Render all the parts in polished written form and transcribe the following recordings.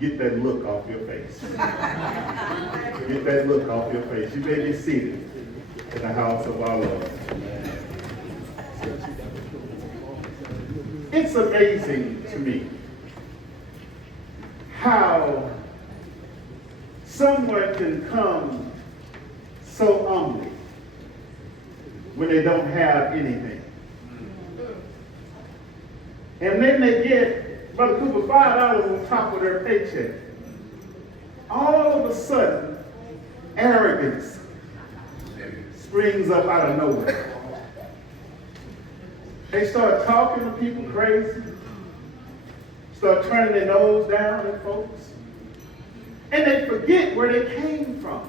get that look off your face. Get that look off your face. You may be seated in the house of our Lord. It's amazing to me how someone can come so humbly when they don't have anything. And then they get, Brother Cooper, $5 on top of their paycheck. All of a sudden, arrogance springs up out of nowhere. They start talking to people crazy, start turning their nose down at folks, and they forget where they came from.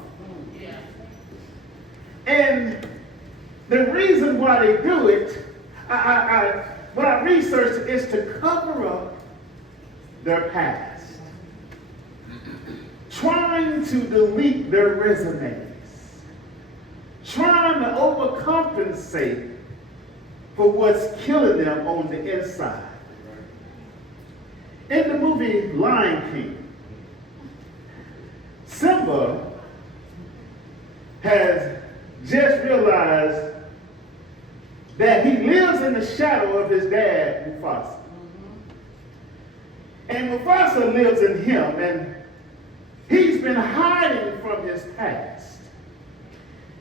And the reason why they do it, what I researched, is to cover up their past, trying to delete their resumes, trying to overcompensate for what's killing them on the inside. In the movie Lion King, Simba has just realized that he lives in the shadow of his dad, Mufasa. And Mufasa lives in him, and he's been hiding from his past.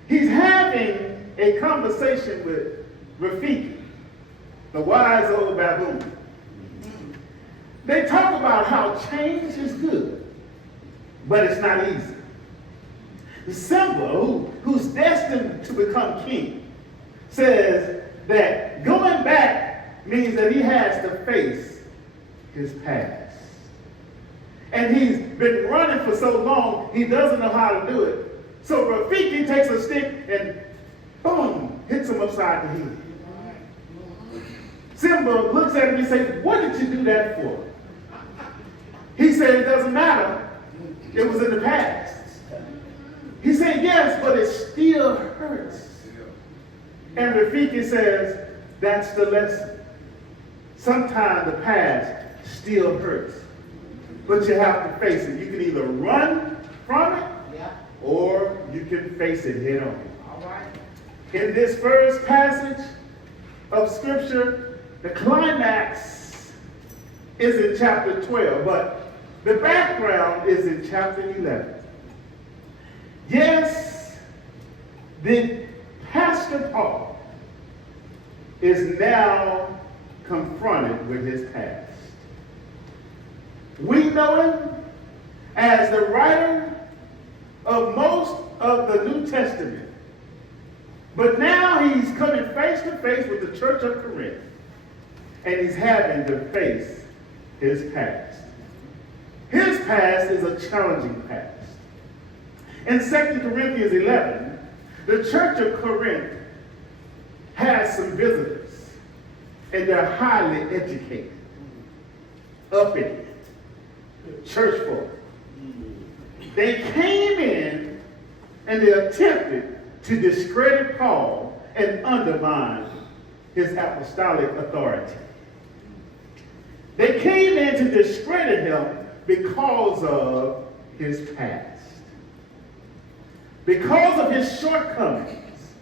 He's having a conversation with Rafiki, the wise old baboon. They talk about how change is good, but it's not easy. Simba, who's destined to become king, says that going back means that he has to face his past. And he's been running for so long, he doesn't know how to do it. So Rafiki takes a stick and boom, hits him upside the head. Simba looks at him and says, "What did you do that for?" He said, "It doesn't matter. It was in the past." He said, "Yes, but it still hurts." And Rafiki says, "That's the lesson. Sometimes the past still hurts, but you have to face it. You can either run from it, or you can face it head on." All right. In this first passage of Scripture, the climax is in chapter 12, but the background is in chapter 11. Yes, the Pastor Paul is now confronted with his past. We know him as the writer of most of the New Testament. But now he's coming face to face with the church of Corinth, and he's having to face his past. His past is a challenging past. In 2 Corinthians 11, the church of Corinth has some visitors, and they're highly educated, uppity, church folk. They came in and they attempted to discredit Paul and undermine his apostolic authority. They came in to discredit him because of his past, because of his shortcomings.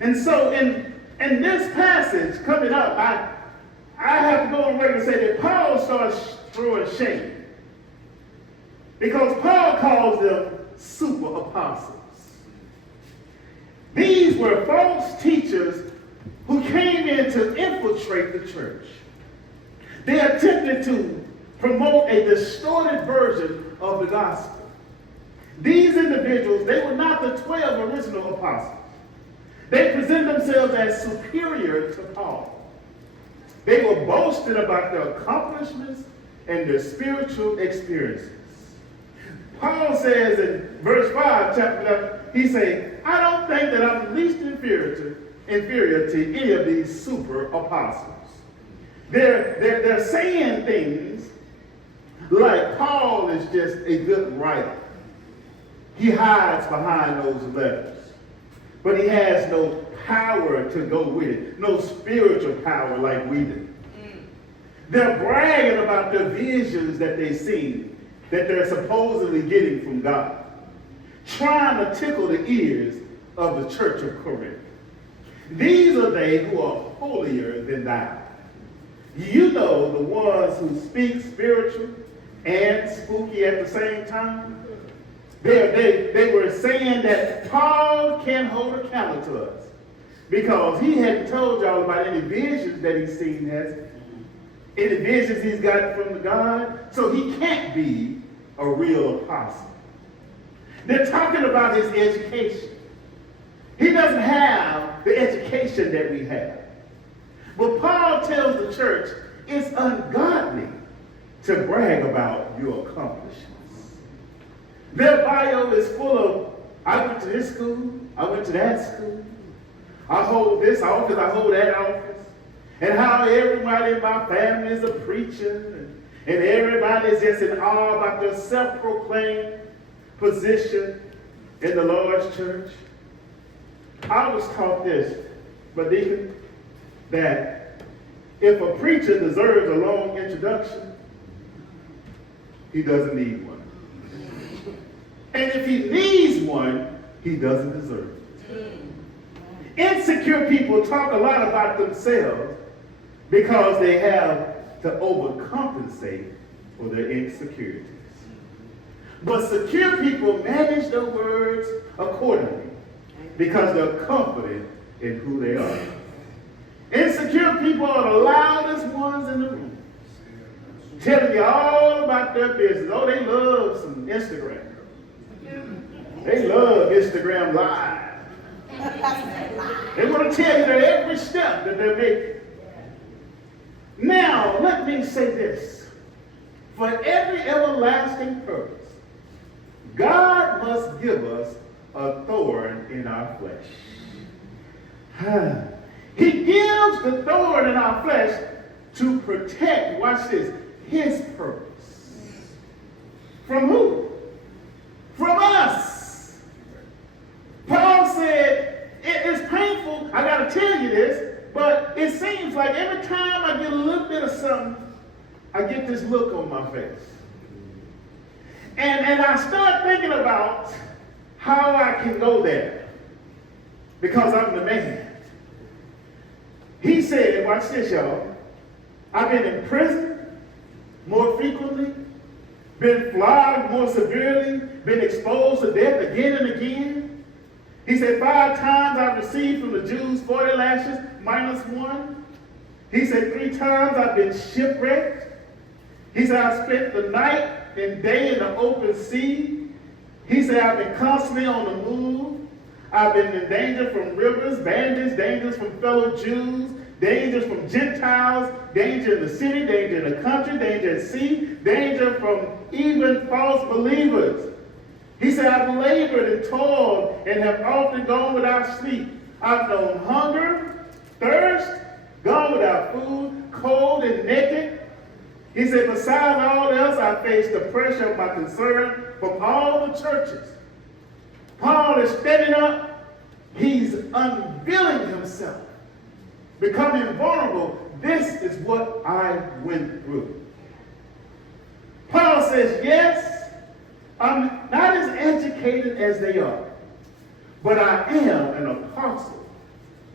And so in this passage coming up, I have to go on record and say that Paul starts throwing shade, because Paul calls them super apostles. These were false teachers who came in to infiltrate the church. They attempted to promote a distorted version of the gospel. These individuals, they were not the 12 original apostles. They present themselves as superior to Paul. They were boasting about their accomplishments and their spiritual experiences. Paul says in verse 5, chapter 11, he says, "I don't think that I'm the least inferior to any of these super apostles." They're saying things like Paul is just a good writer. He hides behind those letters, but he has no power to go with it, no spiritual power like we do. They're bragging about the visions that they see that they're supposedly getting from God, trying to tickle the ears of the church of Corinth. These are they who are holier than thou. You know, the ones who speak spiritual and spooky at the same time. They were saying that Paul can't hold a candle to us because he hadn't told y'all about any visions that he's seen, any visions he's gotten from the God, so he can't be a real apostle. They're talking about his education. He doesn't have the education that we have. But Paul tells the church it's ungodly to brag about your accomplishments. Their bio is full of, I went to this school, I went to that school, I hold this office, I hold that office, and how everybody in my family is a preacher, and everybody's just in awe about their self-proclaimed position in the Lord's church. I was taught this, but Deacon, that if a preacher deserves a long introduction, he doesn't need one. And if he needs one, he doesn't deserve it. Insecure people talk a lot about themselves because they have to overcompensate for their insecurities. But secure people manage their words accordingly because they're confident in who they are. Insecure people are the loudest ones in the room, telling you all about their business. Oh, they love some Instagram. They love Instagram Live. They want to tell you that every step that they're making. Now, let me say this. For every everlasting purpose, God must give us a thorn in our flesh. He gives the thorn in our flesh to protect, watch this, his purpose. From who? From us. Paul said, it is painful, I got to tell you this, but it seems like every time I get a little bit of something, I get this look on my face. And I start thinking about how I can go there because I'm the man. He said, watch this, y'all, I've been in prison more frequently, been flogged more severely, been exposed to death again and again. He said 5 times I've received from the Jews 40 lashes minus 1. He said 3 times I've been shipwrecked. He said I've spent the night and day in the open sea. He said I've been constantly on the move. I've been in danger from rivers, bandits, dangers from fellow Jews, dangers from Gentiles, danger in the city, danger in the country, danger at sea, danger from even false believers. He said, I've labored and toiled and have often gone without sleep. I've known hunger, thirst, gone without food, cold and naked. He said, besides all else, I face the pressure of my concern from all the churches. Paul is stepping up. He's unveiling himself, becoming vulnerable. This is what I went through. Paul says, yes, I'm not as educated as they are, but I am an apostle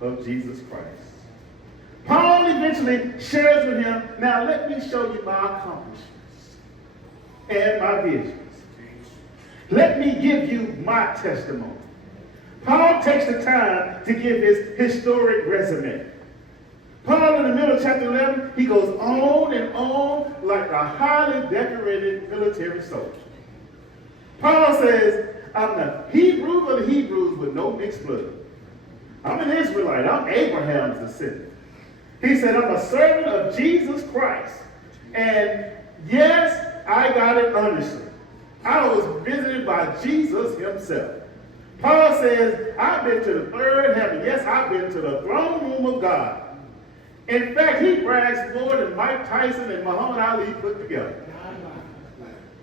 of Jesus Christ. Paul eventually shares with him, now let me show you my accomplishments and my visions. Let me give you my testimony. Paul takes the time to give his historic resume. Paul, in the middle of chapter 11, he goes on and on like a highly decorated military soldier. Paul says, I'm the Hebrew of the Hebrews with no mixed blood. I'm an Israelite. I'm Abraham's descendant. He said, I'm a servant of Jesus Christ. And yes, I got it honestly. I was visited by Jesus himself. Paul says, I've been to the third heaven. Yes, I've been to the throne room of God. In fact, he brags more than Mike Tyson and Muhammad Ali put together.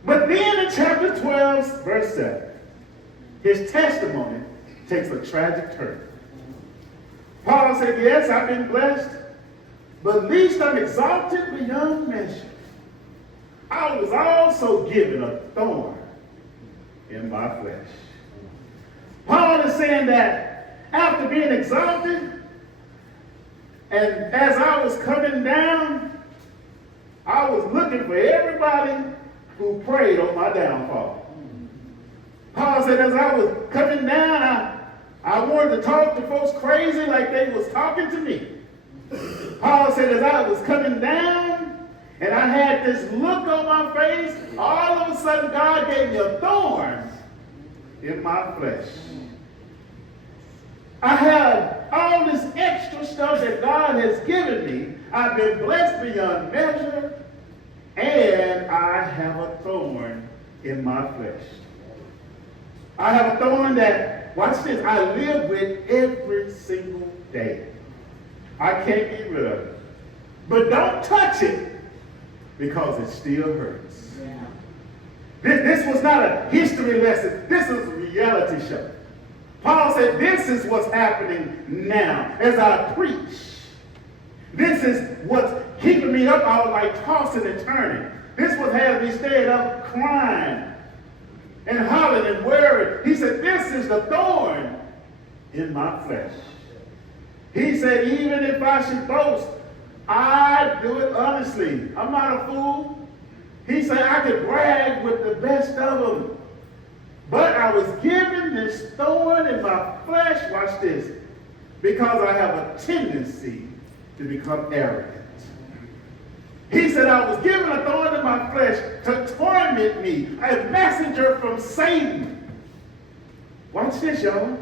But then in chapter 12, verse 7, his testimony takes a tragic turn. Paul said, yes, I've been blessed, but at least I'm exalted beyond measure. I was also given a thorn in my flesh. Paul is saying that after being exalted, and as I was coming down, I was looking for everybody who prayed on my downfall. Paul said, as I was coming down, I wanted to talk to folks crazy like they was talking to me. Paul said, as I was coming down, and I had this look on my face, all of a sudden God gave me a thorn in my flesh. I have all this extra stuff that God has given me. I've been blessed beyond measure, and I have a thorn in my flesh. I have a thorn that, watch this, I live with every single day. I can't get rid of it. But don't touch it, because it still hurts. Yeah. This was not a history lesson. This is a reality show. Paul said, this is what's happening now as I preach. This is what's keeping me up all night, tossing and turning. This what has me staying up crying and hollering and worried. He said, this is the thorn in my flesh. He said, even if I should boast, I do it honestly. I'm not a fool. He said, I could brag with the best of them. But I was given this thorn in my flesh, watch this, because I have a tendency to become arrogant. He said, I was given a thorn in my flesh to torment me, a messenger from Satan. Watch this, y'all.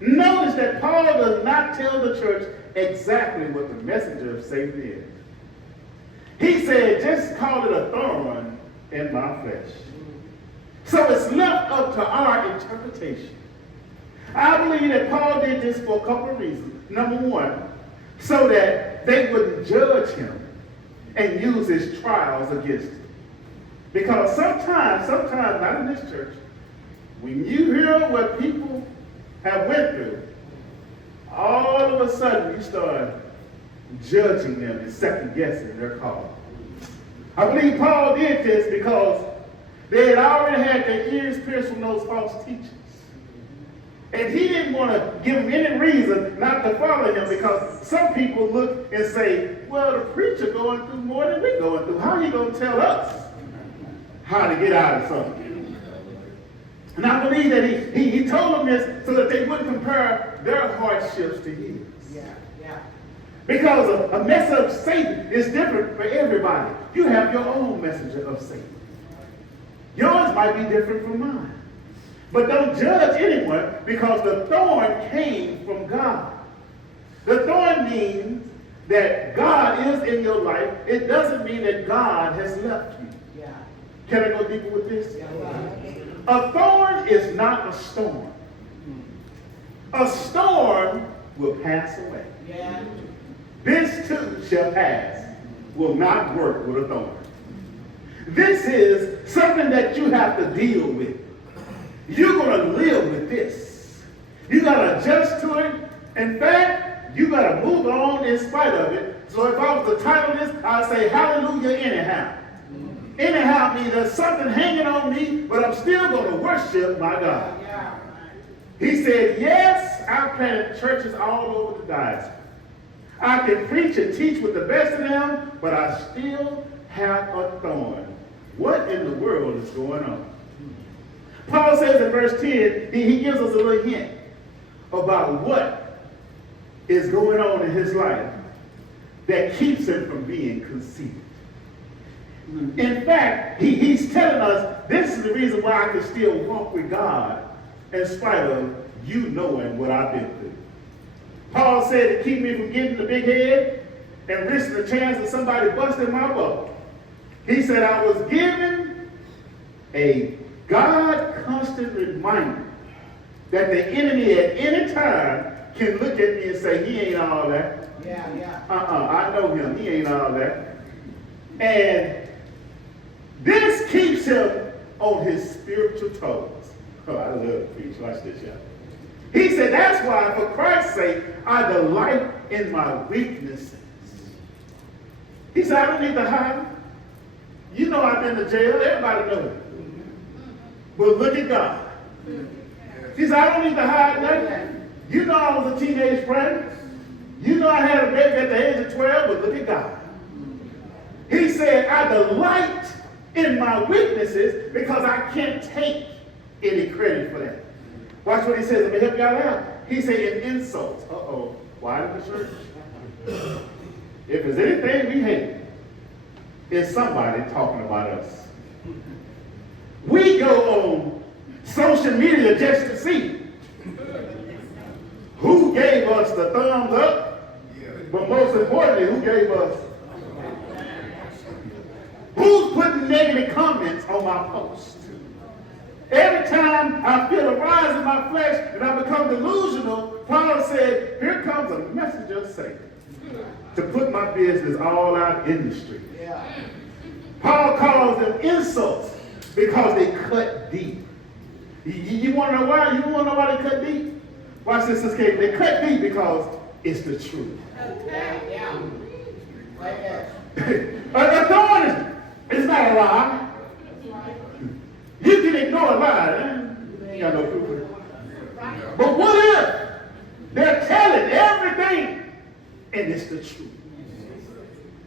Notice that Paul does not tell the church exactly what the messenger of Satan is. He said, just call it a thorn in my flesh. So it's left up to our interpretation. I believe that Paul did this for a couple of reasons. Number one, so that they wouldn't judge him and use his trials against him. Because sometimes, not in this church, when you hear what people have went through, all of a sudden you start judging them and second guessing their call. I believe Paul did this because they had already had their ears pierced from those false teachers. And he didn't want to give them any reason not to follow him, because some people look and say, well, the preacher going through more than we're going through. How are you going to tell us how to get out of something? And I believe that he told them this so that they wouldn't compare their hardships to his. Yeah. Because a message of Satan is different for everybody. You have your own messenger of Satan. Yours might be different from mine. But don't judge anyone, because the thorn came from God. The thorn means that God is in your life. It doesn't mean that God has left you. Yeah. Can I go deeper with this? Yeah. A thorn is not a storm. A storm will pass away. Yeah. This too shall pass. Will not work with a thorn. This is something that you have to deal with. You're going to live with this. You got to adjust to it. In fact, you got to move on in spite of it. So if I was to title this, I'd say hallelujah anyhow. Anyhow means there's something hanging on me, but I'm still going to worship my God. He said, yes, I've planted churches all over the diocese. I can preach and teach with the best of them, but I still have a thorn. What in the world is going on? Paul says in verse 10, he gives us a little hint about what is going on in his life that keeps him from being conceited. In fact, he's telling us this is the reason why I can still walk with God in spite of you knowing what I've been through. Paul said to keep me from getting the big head and risking the chance of somebody busting my bubble. He said I was given a God constant reminder that the enemy at any time can look at me and say, he ain't all that. I know him. He ain't all that. And this keeps him on his spiritual toes. Oh, I love to preach. Watch this, y'all. He said, that's why, for Christ's sake, I delight in my weaknesses. He said, I don't need to hide. You know I've been to jail. Everybody knows. But look at God. He said, I don't need to hide nothing. You know I was a teenage pregnant. You know I had a baby at the age of 12, but look at God. He said, I delight in my weaknesses because I can't take any credit for that. Watch what he says. Let me help y'all out. He said, in insults. Uh-oh. Why in the church? If there's anything we hate, it's somebody talking about us. We go on social media just to see who gave us the thumbs up, but most importantly, who gave us, who's putting negative comments on my post. Every time I feel a rise in my flesh and I become delusional, Paul said, here comes a messenger of Satan to put my business all out in the street. Paul calls them insults because they cut deep. You want to know why? You want to know why they cut deep? Watch this, Sister Kate. They cut deep because it's the truth. A thorn is not a lie. You can ignore a lie. You ain't got no proof. But what if they're telling everything and it's the truth?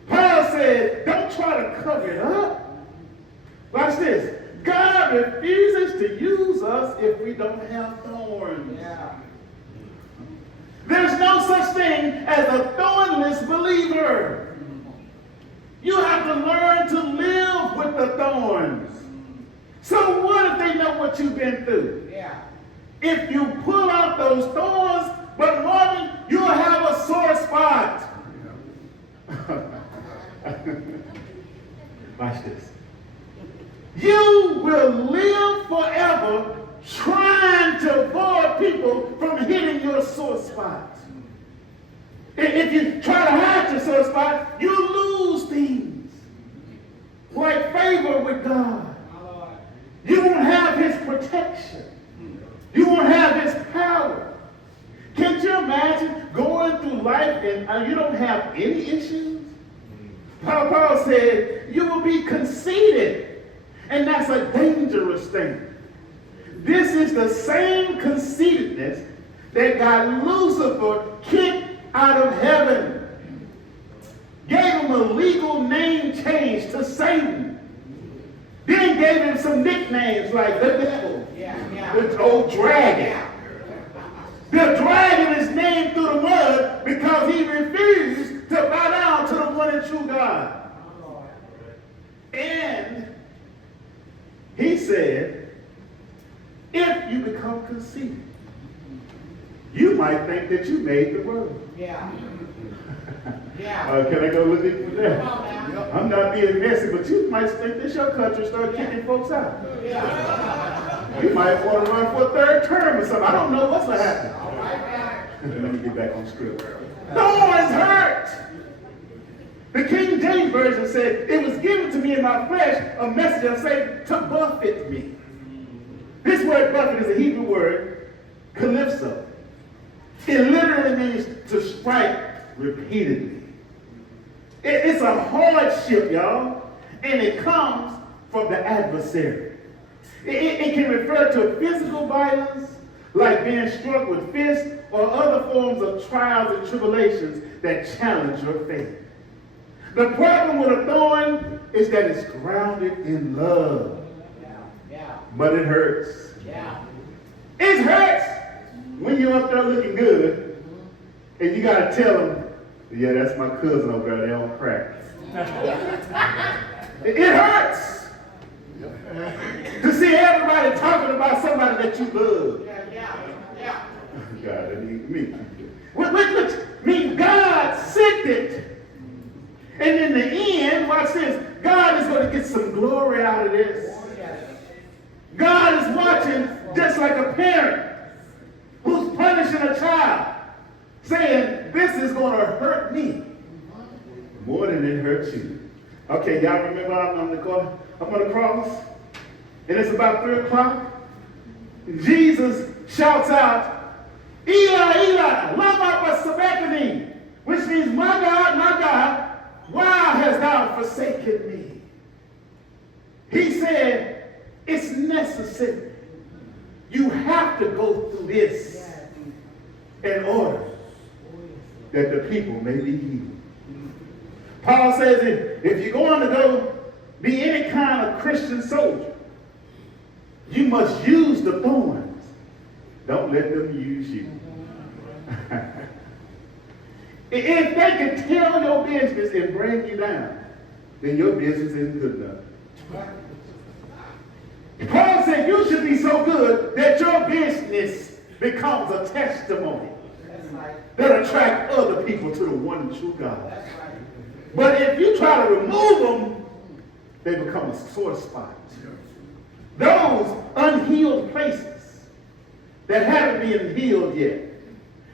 Paul said, don't try to cover it up. Watch this. God refuses to use us if we don't have thorns. There's no such thing as a thornless believer. You have to learn to live with the thorns. So what if they know what you've been through? If you pull out those thorns, but Marvin, you'll have a sore spot. Watch this. You will live forever trying to avoid people from hitting your sore spot. If you try to hide your sore spot, you lose things like favor with God. You won't have his protection. You won't have his power. Can't you imagine going through life and you don't have any issues? Paul said, you will be conceited. And that's a dangerous thing. This is the same conceitedness that got Lucifer kicked out of heaven. Gave him a legal name change to Satan. Then gave him some nicknames like the devil, the old dragon. The dragon is named through the mud because he refused to bow down to the one and true God. And he said, if you become conceited, you might think that you made the world. Can I go look at you there? I'm not being messy, but you might think this your country start kicking folks out. You might want to run for a third term or something. I don't know what's going to happen. Let me get back on script. Thorns hurt. The King James Version said, it was given to me in my flesh a message of Satan to buffet me. This word buffet is a Hebrew word, calypso. It literally means to strike repeatedly. It's a hardship, y'all, and it comes from the adversary. It can refer to physical violence, like being struck with fists, or other forms of trials and tribulations that challenge your faith. The problem with a thorn is that it's grounded in love. But it hurts. It hurts when you're up there looking good and you got to tell them, yeah, that's my cousin over there, they on crack. It hurts to see everybody talking about somebody that you love. God, that needs me. Which means God sent it. And in the end, watch this, God is going to get some glory out of this. God is watching just like a parent who's punishing a child, saying, this is going to hurt me more than it hurts you. Okay, y'all remember I'm on the cross, and it's about 3 o'clock. And Jesus shouts out, Eli, Eli, lama sabachthani, which means, my God, why hast thou forsaken me? He said, it's necessary. You have to go through this in order that the people may be healed. Paul says if you're going to go be any kind of Christian soldier, you must use the thorns. Don't let them use you. If they can tell your business and bring you down, then your business isn't good enough. Paul said you should be so good that your business becomes a testimony that attracts other people to the one true God. But if you try to remove them, they become a sore spot. Those unhealed places that haven't been healed yet,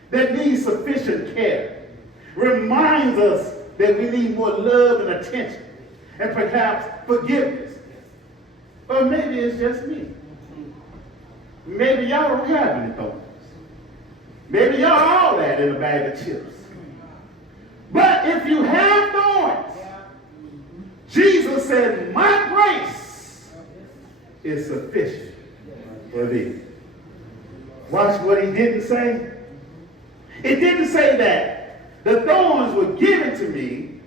that need sufficient care, reminds us that we need more love and attention and perhaps forgiveness. Or maybe it's just me. Maybe y'all don't have any thorns. Maybe y'all all that in a bag of chips. But if you have thorns, Jesus said, my grace is sufficient for thee. Watch what he didn't say. It didn't say that the thorns were given to me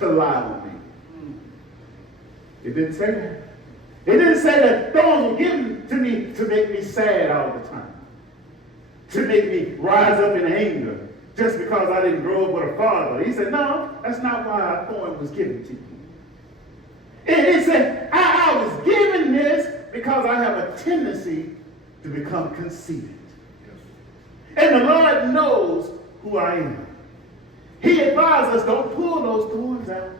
to lie on me. It didn't say that. It didn't say that thorns were given to me to make me sad all the time, to make me rise up in anger just because I didn't grow up with a father. He said, no, that's not why a thorn was given to you. It said, I was given this because I have a tendency to become conceited. And the Lord knows who I am. He advised us, don't pull those thorns out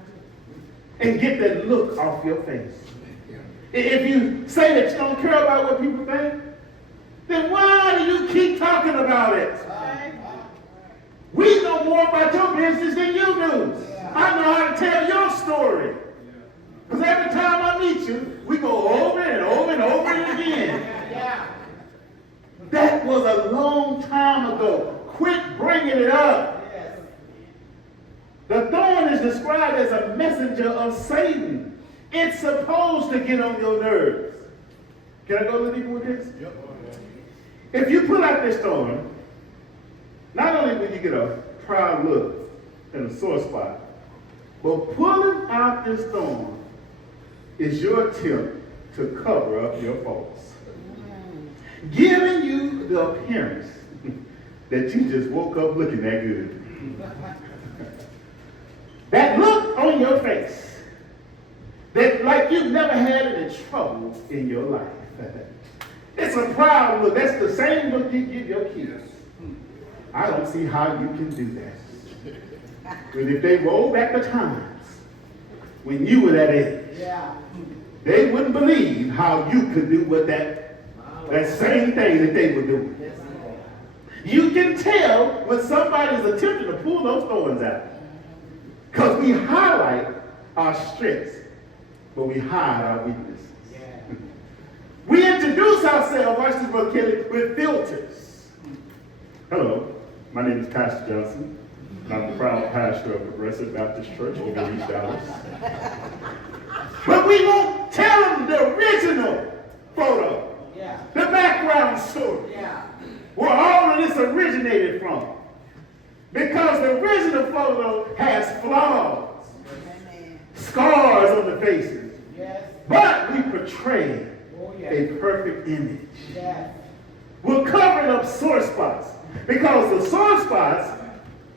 and get that look off your face. If you say that you don't care about what people think, then why do you keep talking about it? We know more about your business than you do. I know how to tell your story. Because every time I meet you, we go over and over and over it again. That was a long time ago. Quit bringing it up. The thorn is described as a messenger of Satan. It's supposed to get on your nerves. Can I go a little deeper with this? Yep. If you pull out this thorn, not only will you get a proud look and a sore spot, but pulling out this thorn is your attempt to cover up your faults. Giving you the appearance that you just woke up looking that good. That look on your face, that like you've never had any trouble in your life. It's a proud look. That's the same look you give your kids. I don't see how you can do that. But if they roll back the times when you were that age, they wouldn't believe how you could do what that same thing that they were doing. You can tell when somebody's attempting to pull those thorns out. Because we highlight our strengths, but we hide our weaknesses. We introduce ourselves, watch this, Brother Kelly, with filters. Hello, my name is Pastor Johnson. I'm the proud pastor of Progressive Baptist Church over East Dallas. But we won't tell them the original photo, the background story, where all of this originated from. Because the original photo has flaws, scars on the faces, but we portray a perfect image. We're covering up sore spots because the sore spots,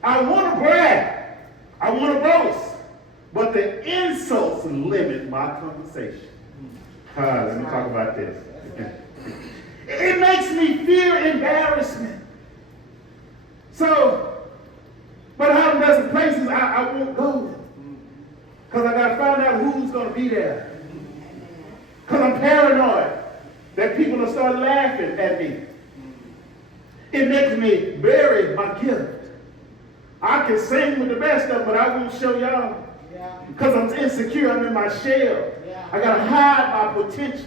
I want to brag, I want to boast, but the insults limit my conversation. Let me talk about this. It makes me fear embarrassment. So, but how there's some places I won't go because I got to find out who's going to be there. Because I'm paranoid that people will start laughing at me. It makes me bury my gift. I can sing with the best of them, but I won't show y'all. Because I'm insecure, I'm in my shell. I got to hide my potential.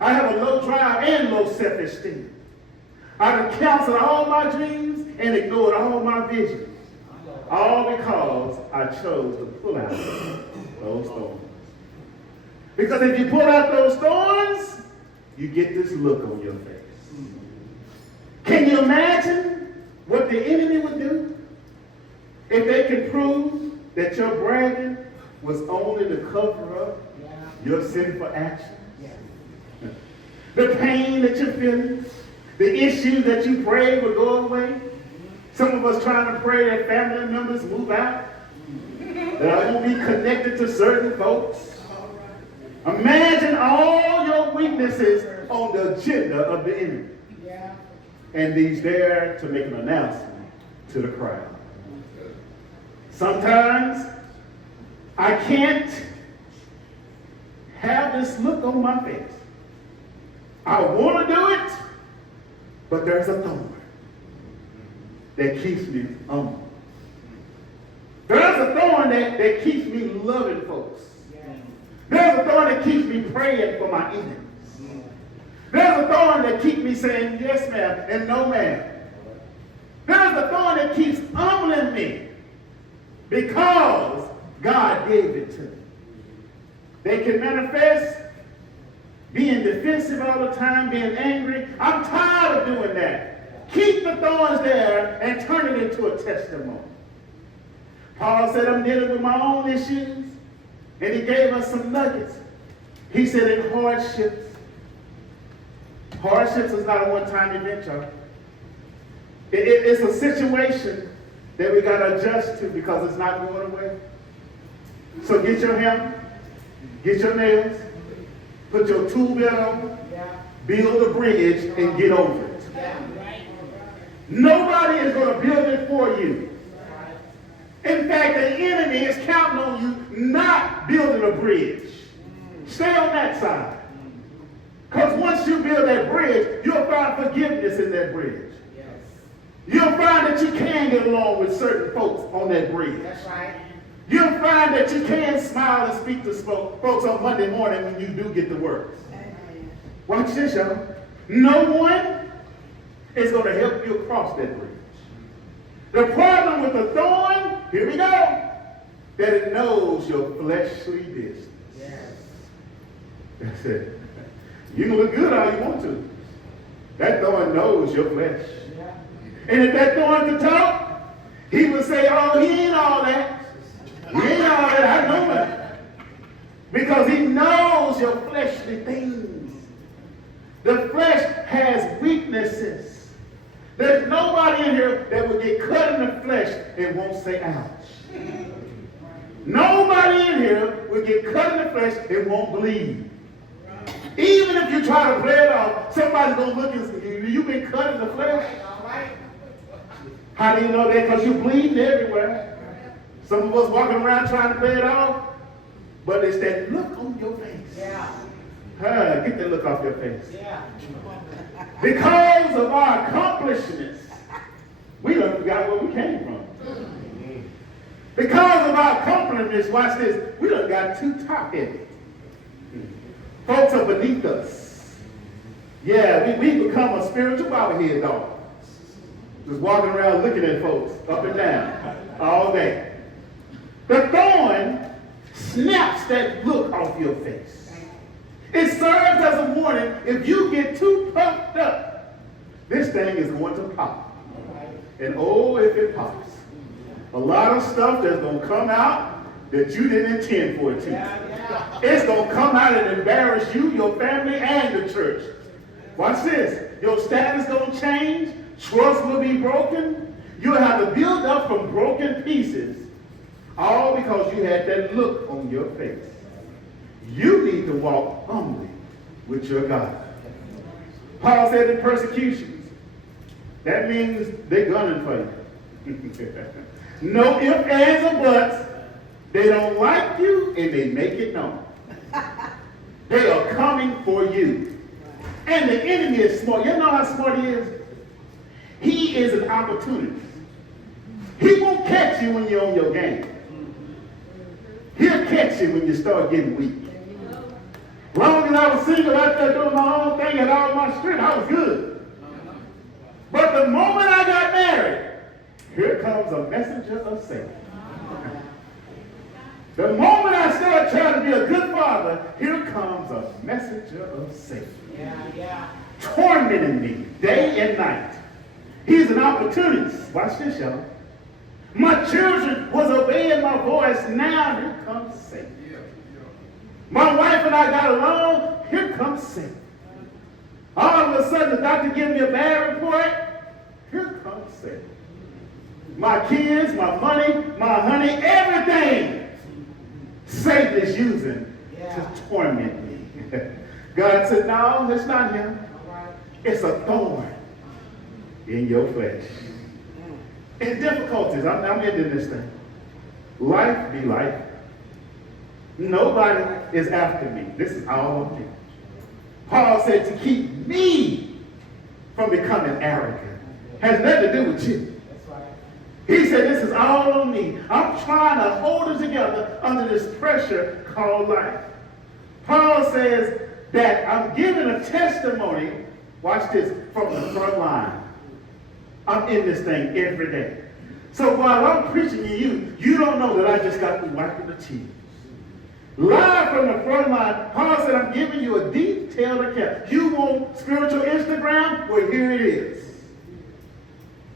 I have a low drive and low self-esteem. I can cancel all my dreams and ignored all my visions. All because I chose to pull out those thorns. Because if you pull out those thorns, you get this look on your face. Can you imagine what the enemy would do if they could prove that your bragging was only to cover up your sinful actions? The pain that you're feeling, the issues that you prayed would go away. Some of us trying to pray that family members move out, that I won't be connected to certain folks. Imagine all your weaknesses on the agenda of the enemy. And he's there to make an announcement to the crowd. Sometimes I can't have this look on my face. I want to do it, but there's a thorn that keeps me humble. There's a thorn that keeps me loving folks. There's a thorn that keeps me praying for my enemies. There's a thorn that keeps me saying yes ma'am and no ma'am. There's a thorn that keeps humbling me because God gave it to me. They can manifest being defensive all the time, being angry. I'm tired of doing that. Keep the thorns there and turn it into a testimony. Paul said, I'm dealing with my own issues. And he gave us some nuggets. He said in hardships is not a one-time event, y'all. It's a situation that we got to adjust to because it's not going away. So get your hammer, get your nails, put your tool belt on, build a bridge, and get over it. Nobody is going to build it for you. In fact, the enemy is counting on you not building a bridge. Stay on that side. Because once you build that bridge, you'll find forgiveness in that bridge. You'll find that you can get along with certain folks on that bridge. That's right. You'll find that you can smile and speak to folks on Monday morning when you do get to work. Watch this, y'all. No one is going to help you across that bridge. The problem with the thorn, here we go, that it knows your fleshly business. Yes. That's it. You can look good all you want to. That thorn knows your flesh. Yeah. And if that thorn could talk, he would say, oh, he ain't all that. He ain't all that. I know it. Because he knows your fleshly things. The flesh has weaknesses. There's nobody in here that will get cut in the flesh and won't say ouch. Nobody in here will get cut in the flesh and won't bleed. Even if you try to play it off, somebody's going to look and say, you've been cut in the flesh. How do you know that? Because you're bleeding everywhere. Some of us walking around trying to play it off, but it's that look on your face. Get that look off your face. Because of our accomplishments, we done forgot where we came from. Because of our accomplishments, watch this, we done got too top-heavy. Folks are beneath us. Yeah, we become a spiritual bobblehead dog. Just walking around looking at folks up and down all day. The thorn snaps that look off your face. It serves as a warning. If you get too puffed up, this thing is going to pop. And oh, if it pops. A lot of stuff that's going to come out that you didn't intend for it to. It's going to come out and embarrass you, your family, and the church. Watch this. Your status going to change. Trust will be broken. You'll have to build up from broken pieces. All because you had that look on your face. You need to walk humbly with your God. Paul said in persecutions, that means they're gunning for you. No ifs, ands, or buts. They don't like you and they make it known. They are coming for you. And the enemy is smart. You know how smart he is? He is an opportunist. He won't catch you when you're on your game. He'll catch you when you start getting weak. Long as I was single out there doing my own thing and all my strength, I was good. But the moment I got married, here comes a messenger of Satan. The moment I start trying to be a good father, here comes a messenger of Satan. Tormenting me day and night. He's an opportunist. Watch this, y'all. My children was obeying my voice. Now here comes Satan. My wife and I got along. Here comes Satan. All of a sudden, the doctor gives me a bad report. Here comes Satan. My kids, my money, my honey, everything Satan is using to torment me. God said, no, it's not him. It's a thorn in your flesh. In difficulties, I'm ending this thing. Life be life. Nobody is after me. This is all on me. Paul said to keep me from becoming arrogant. Has nothing to do with you. He said this is all on me. I'm trying to hold it together under this pressure called life. Paul says that I'm giving a testimony, watch this, from the front line. I'm in this thing every day. So while I'm preaching to you, you don't know that I just got through wiping the tears. Live from the front line, Paul said, I'm giving you a detailed account. You want spiritual Instagram? Well, here it is.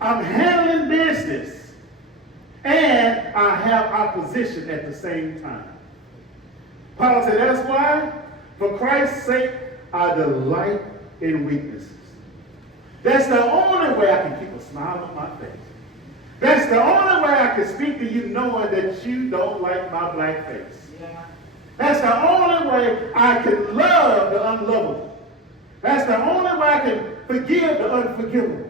I'm handling business, and I have opposition at the same time. Paul said, that's why, for Christ's sake, I delight in weaknesses. That's the only way I can keep a smile on my face. That's the only way I can speak to you knowing that you don't like my black face. That's the only way I can love the unlovable. That's the only way I can forgive the unforgivable.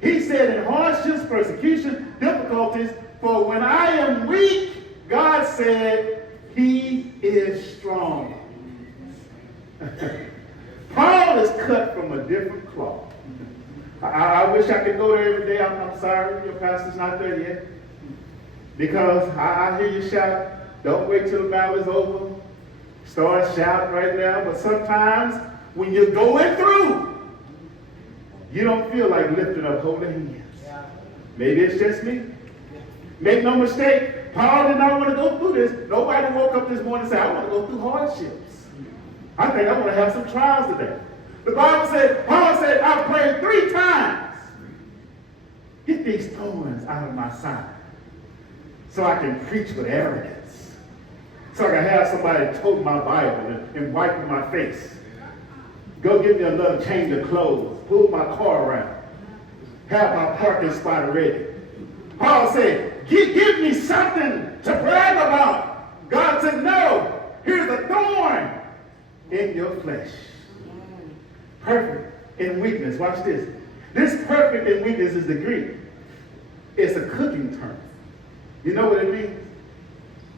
He said in hardships, persecution, difficulties, for when I am weak, God said, he is strong. Paul is cut from a different cloth. I wish I could go there every day. I'm sorry, your pastor's not there yet. Because I hear you shout, don't wait till the battle is over. Start shouting right now. But sometimes when you're going through, you don't feel like lifting up holy hands. Maybe it's just me. Make no mistake, Paul did not want to go through this. Nobody woke up this morning and said, I want to go through hardships. I think I want to have some trials today. The Bible said, Paul said, I prayed 3 times. Get these thorns out of my side so I can preach with arrogance. So I can have somebody tote my Bible and wipe my face. Go get me another change of clothes. Pull my car around. Have my parking spot ready. Paul said, give me something to brag about. God said, no, here's a thorn in your flesh. Perfect in weakness. Watch this. This perfect in weakness is the Greek. It's a cooking term. You know what it means?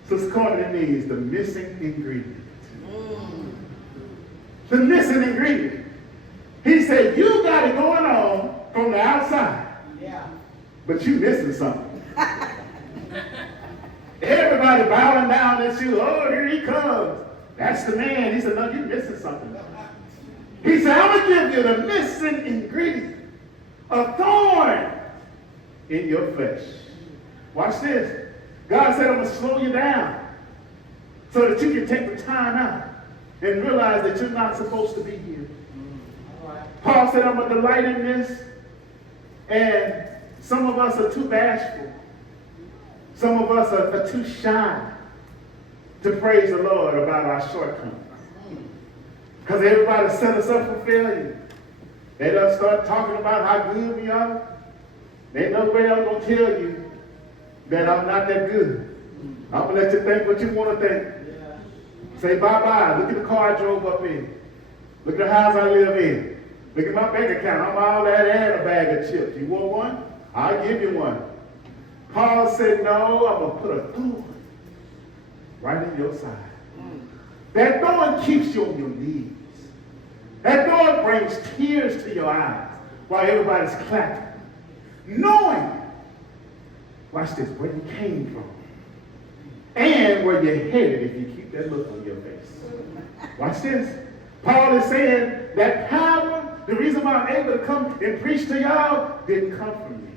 So it's called, it means the missing ingredient. The missing ingredient. He said, you got it going on from the outside. But you missing something. Everybody bowing down at you. Oh, here he comes. That's the man. He said, no, you're missing something. He said, I'm going to give you the missing ingredient. A thorn in your flesh. Watch this. God said, I'm going to slow you down so that you can take the time out and realize that you're not supposed to be here. Paul said, I'm going to delight in this. And some of us are too bashful. Some of us are too shy to praise the Lord about our shortcomings. Because everybody set us up for failure. They don't start talking about how good we are. Ain't no way I'm going to tell you that I'm not that good. I'm going to let you think what you want to think. Say bye-bye. Look at the car I drove up in. Look at the house I live in. Look at my bank account. I'm all that and a bag of chips. You want one? I'll give you one. Paul said, no, I'm going to put a thorn right in your side. That thorn keeps you on your knees. That thorn brings tears to your eyes while everybody's clapping. Knowing, watch this, where you came from and where you're headed if you keep that look on your face. Watch this. Paul is saying that power, the reason why I'm able to come and preach to y'all, didn't come from me.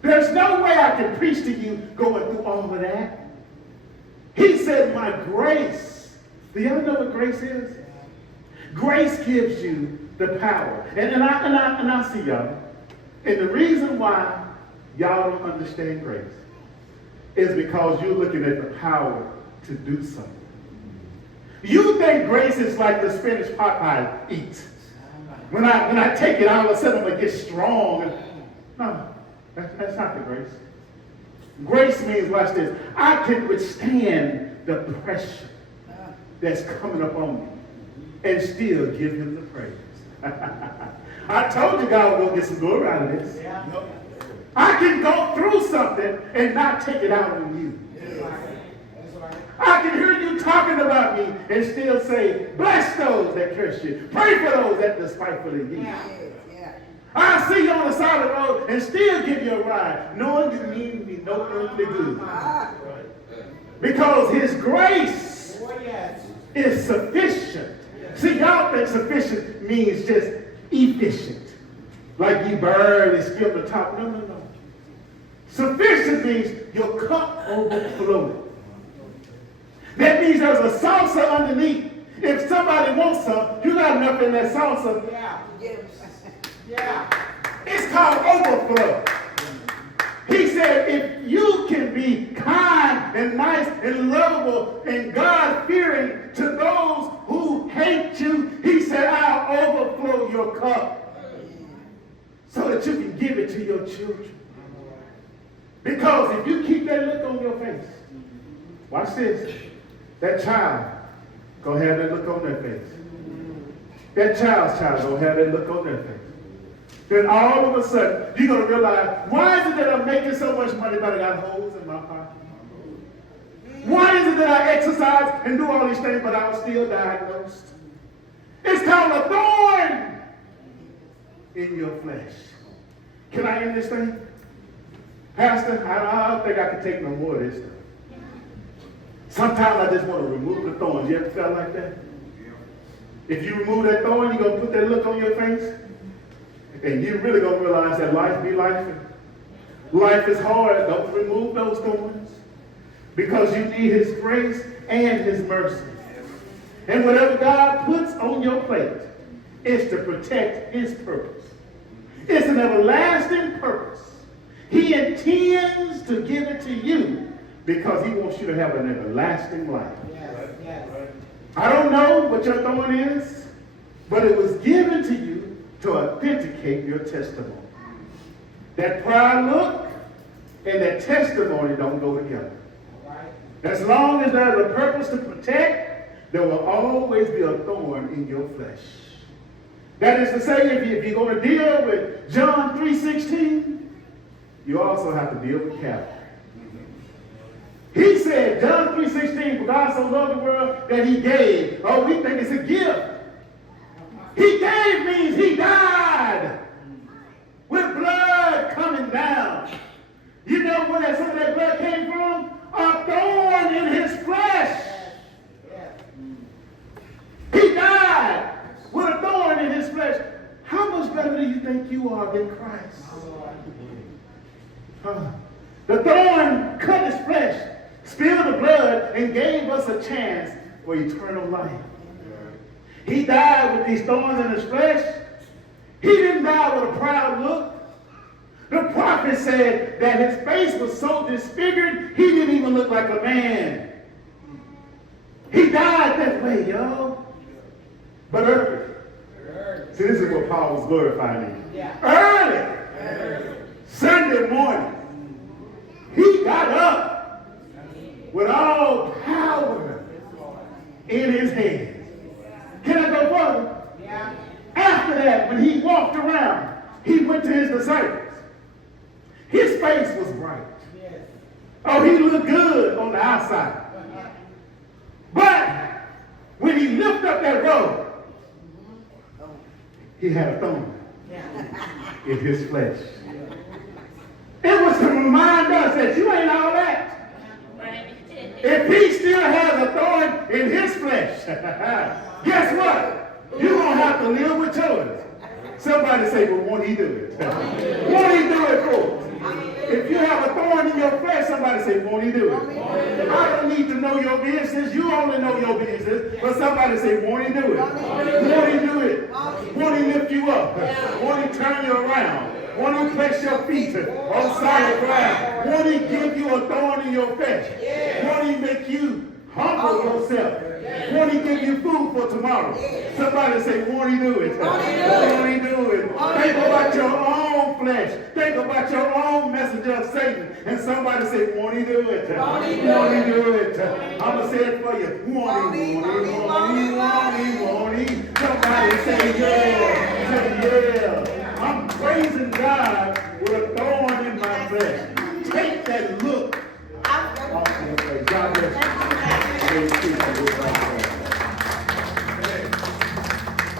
There's no way I can preach to you going through all of that. He said, my grace. Do y'all know what grace is? Grace gives you the power. And I see y'all. And the reason why y'all don't understand grace is because you're looking at the power to do something. You think grace is like the spinach pot I eat. When I take it, all of a sudden I'm going to get strong. No, that's not the grace. Grace means, watch this, I can withstand the pressure that's coming up on me and still give him the praise. I told you God was going to get some glory out of this. I can go through something and not take it out on you. I can hear you talking about me and still say, bless those that curse you. Pray for those that despitefully use you. I see you on the side of the road and still give you a ride, knowing you mean me no earthly good. Because his grace is sufficient. See, y'all think sufficient means just efficient. Like you burn and skim the top. No. Sufficient means your cup overflowing. That means there's a salsa underneath. If somebody wants some, you got enough in that salsa. Yeah. It's called overflow. He said, if you can be kind and nice and lovable and God-fearing to those who hate you, he said, I'll overflow your cup so that you can give it to your children. Because if you keep that look on your face, watch this, that child gonna have that look on their face. That child's child gonna have that look on their face. Then all of a sudden, you're gonna realize, why is it that I'm making so much money but I got holes in my pocket? Why is it that I exercise and do all these things but I was still diagnosed? It's called a thorn in your flesh. Can I end this thing? Pastor, I don't think I can take no more of this stuff. Sometimes I just want to remove the thorns. You ever felt like that? If you remove that thorn, you're going to put that look on your face. And you're really going to realize that life be life. Life is hard. Don't remove those thorns. Because you need his grace and his mercy. And whatever God puts on your plate is to protect his purpose. It's an everlasting purpose. He intends to give it to you because he wants you to have an everlasting life. Yes. I don't know what your thorn is, but it was given to you to authenticate your testimony. That proud look and that testimony don't go together. As long as there's a purpose to protect, there will always be a thorn in your flesh. That is to say, if you're going to deal with John 3:16, you also have to deal with Calvary. He said, John 3:16, for God so loved the world that he gave. Oh, we think it's a gift. He gave means he died with blood coming down. You know where some of that blood came from? A thorn in his flesh. He died with a thorn in his flesh. How much better do you think you are than Christ? The thorn cut his flesh, spilled the blood, and gave us a chance for eternal life. He died with these thorns in his flesh. He didn't die with a proud look. The prophet said that his face was so disfigured, he didn't even look like a man. He died that way, y'all. But early. See, this is what Paul was glorifying in. Early. Sunday morning. He got up with all power in his hands. Can I go further? Yeah. After that, when he walked around, he went to his disciples. His face was bright. Yes. Oh, he looked good on the outside. But when he lifted up that robe, he had a thorn in his flesh. It was to remind us that you ain't all that. If he still has a thorn in his flesh, guess what? You're going to have to live with yours. Somebody say, well, won't he do it? Won't he do it for us? If you have a thorn in your flesh, somebody say, won't he do it? I don't need to know your business. You only know your business. But somebody say, won't he do it? Won't he do it? Won't he lift you up? Won't he turn you around? Won't he place your feet on solid ground? Won't he give you a thorn in your flesh? Won't he make you humble yourself? Won't he give you food for tomorrow? Somebody say, won't he do it? Won't he do it? Think about your own flesh. Think about your own messenger of Satan. And somebody say, won't he do it? Won't he do it? I'm going to say it for you. Won't he? Somebody say, yeah. Say, yeah. I'm praising God with a thorn in my flesh. Take that look off your face. God bless you.